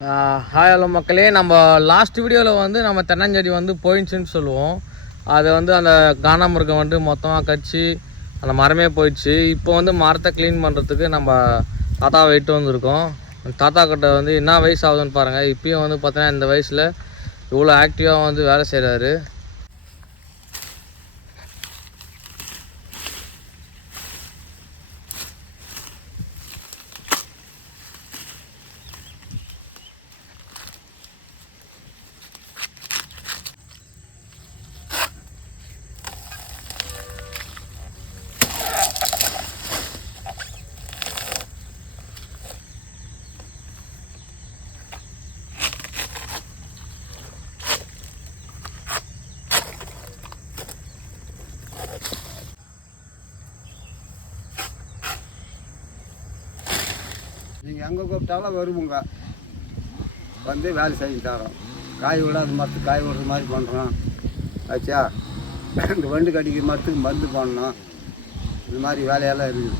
Hi hello மக்களே. நம்ம last வீடியோவில் வந்து நம்ம தென்னஞ்செடி வந்து போயிடுச்சுன்னு சொல்லுவோம். அதை வந்து அந்த கானாமிருகம் வந்து மொத்தமாக கடிச்சு அந்த மரமே போயிடுச்சு. இப்போ வந்து மரத்தை க்ளீன் பண்ணுறதுக்கு நம்ம தாத்தா வெயிட்டு வந்திருக்கோம். தாத்தா கிட்ட வந்து என்ன வயசு ஆகுதுன்னு பாருங்கள் இப்பயும் வந்து பார்த்தீங்கன்னா இந்த வயசில் இவ்வளோ ஆக்டிவாக வந்து வேலை செய்கிறாரு நீங்கள் எங்கே கூப்பிட்டாலும் வருவோங்க. வந்து வேலை செஞ்சு தரோம் காய் விடாத மரத்துக்கு காய் விடுற மாதிரி பண்ணுறோம் ஆச்சா? இந்த வண்டு கடிக்கிற மரத்துக்கு மருந்து பண்ணோம் இது மாதிரி வேலையெல்லாம் இருக்குது.